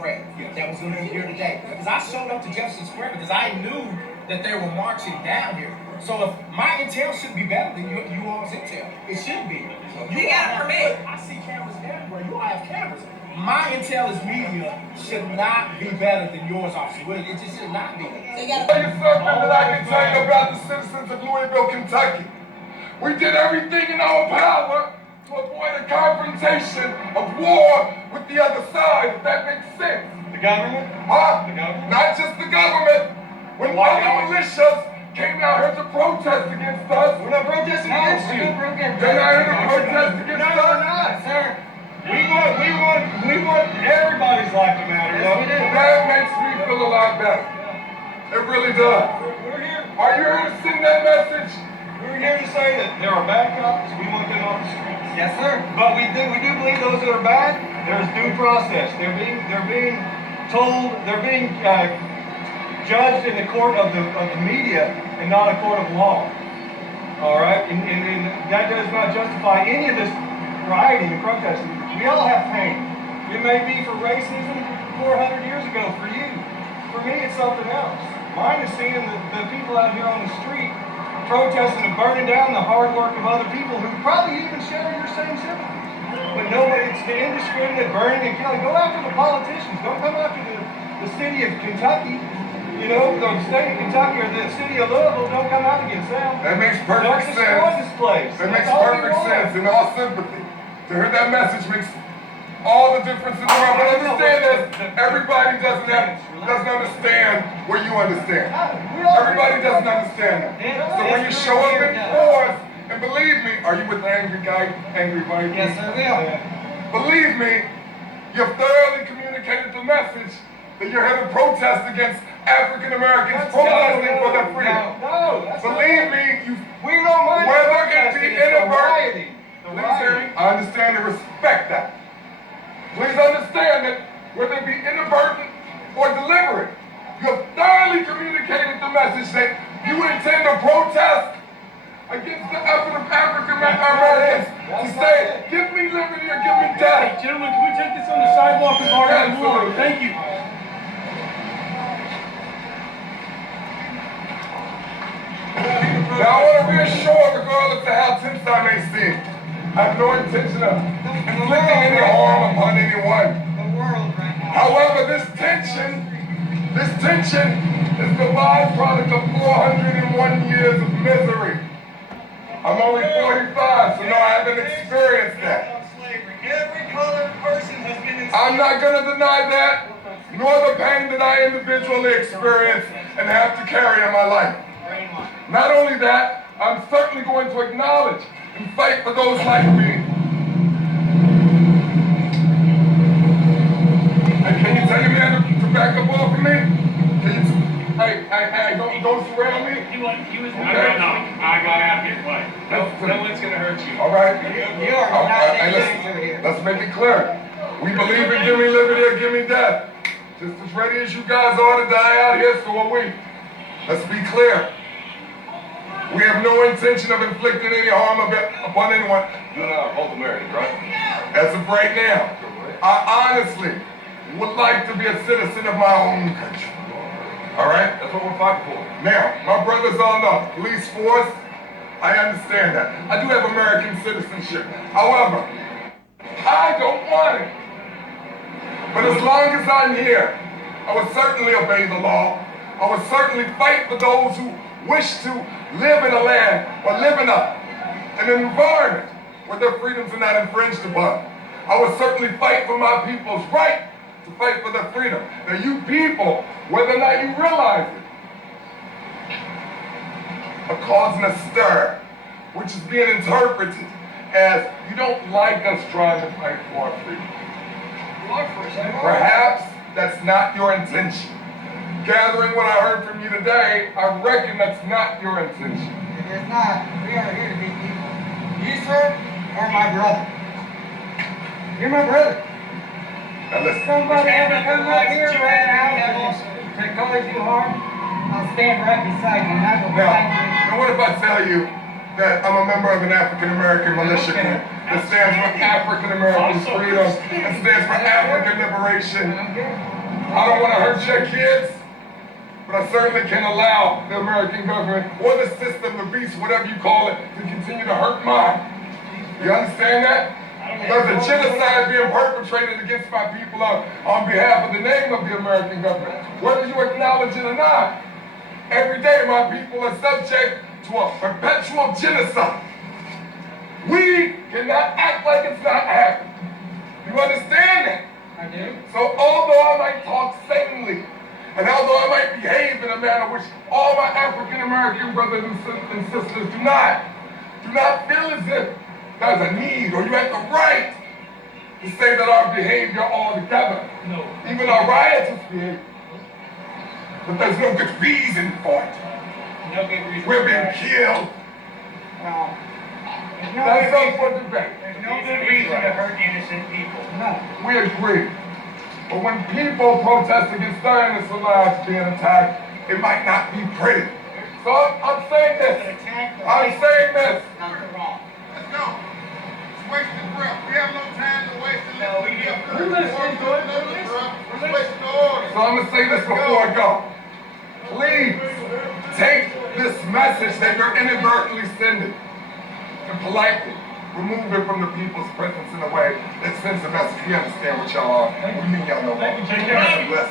threat that was going to be here today. Because I showed up to Jefferson Square because I knew that they were marching down here. So if my intel should be better than you all's intel, it should be. You got a permit. I see cameras everywhere. You all have cameras. My intel as media should not be better than yours, Officer Williams. It just should not be. Tell you something that I can tell you about the citizens of Louisville, Kentucky. We did everything in our power to avoid a confrontation of war with the other side, if that makes sense. The government? Huh? The government? Not just the government. When other militias came out here to protest against us. We're not protesting against you. They're not here to protest against us? No, we're not, sir. We want everybody's life to matter. Yes, we do. That makes me feel a lot better. It really does. We're here. Are you here to send that message? We're here to say that there are bad cops. We want them off the streets. Yes, sir. But we do believe those that are bad, there's due process. They're being told, they're being judged in the court of the media and not a court of law. All right, and that does not justify any of this rioting and protesting. We all have pain. It may be for racism 400 years ago for you. For me, it's something else. Mine is seeing the people out here on the street protesting and burning down the hard work of other people who probably even share your same sympathies. But nobody, it's the indiscriminate burning and killing. Go after the politicians. Don't come after the city of Kentucky. You know, the state of Kentucky or the city of Louisville. Don't come out against them. That makes perfect sense. This place. That makes perfect sense in all sympathy. To hear that message makes all the difference in the world. But understand that everybody doesn't understand where you understand. Everybody doesn't understand that. So when you show up in force, and believe me, are you with the angry guy, angry buddy? Yes, sir, we are. Believe me, you've thoroughly communicated the message that you're here to protest against African Americans protesting for their freedom. No, believe me, we don't mind whether it be inadvertent. Please hear me. I understand and respect that. Please understand that whether it be inadvertent or deliberate, you have thoroughly communicated the message that you intend to protest against the effort of African Americans to say, give me liberty or give me death. Gentlemen, can we take this on the sidewalk and bar the floor? Thank you. Now I want to reassure, regardless of how tense I may seem, I have no intention of inflicting any harm upon anyone. However, this tension is the byproduct of 401 years of misery. I'm only 45, so no, I haven't experienced that. Every colored person has been enslaved. I'm not going to deny that, nor the pain that I individually experience and have to carry in my life. Not only that, I'm certainly going to acknowledge and fight for those like me. And can you tell your man to back up off of me? Can you hey, don't surround me? He was I got out his way. No one's gonna hurt you. All right. You are not here. Let's make it clear. We believe in give me liberty or give me death. Just as ready as you guys are to die out here, so are we. Let's be clear. We have no intention of inflicting any harm upon anyone. You and I are both Americans, right? As of right now, I honestly would like to be a citizen of my own country. All right? That's what we're fighting for. Now, my brothers all know, police force, I understand that. I do have American citizenship. However, I don't want it. But as long as I'm here, I will certainly obey the law. I will certainly fight for those who wish to live in a land or live in an environment where their freedoms are not infringed upon. I will certainly fight for my people's right to fight for their freedom. Now you people, whether or not you realize it, are causing a stir, which is being interpreted as you don't like us trying to fight for our freedom. Perhaps that's not your intention. Gathering what I heard from you today, I reckon that's not your intention. It is not. We are here to be people. You, sir, are my brother. You're my brother. Now listen. Somebody ever come up here right now to cause you harm, I'll stand right beside you and I will fight you. Now what if I tell you that I'm a member of an African American militia group that stands for African American freedom, and stands for African liberation. I don't want to hurt your kids, but I certainly can't allow the American government or the system, the beast, whatever you call it, to continue to hurt mine. You understand that? There's a genocide being perpetrated against my people on behalf of the name of the American government, whether you acknowledge it or not. Every day my people are subject to a perpetual genocide. We cannot act like it's not happening. You understand that? I do. So although I might talk sanely, and although I might behave in a manner which all my African American brothers and sisters do not feel as if there's a need or you have the right to say that our behavior altogether, No. even our riotous behavior, but there's no good reason for it. No good reason. We're being killed. Well, there's no That's good up reason. for debate. There's no good reason to hurt innocent people. No. We agree. But when people protest against their innocent lives being attacked, it might not be pretty. So I'm saying this. I'm saying this. Nothing wrong. Let's go. It's wasted breath. We have no time to waste and No, we do. We're listening to it. We're wasting the order. So I'm gonna say this before I go. Please take this message that you're inadvertently sending and politely remove it from the people's presence in a way that sends a message. We understand what y'all are. We mean y'all know. Thank you, Jay. Bless.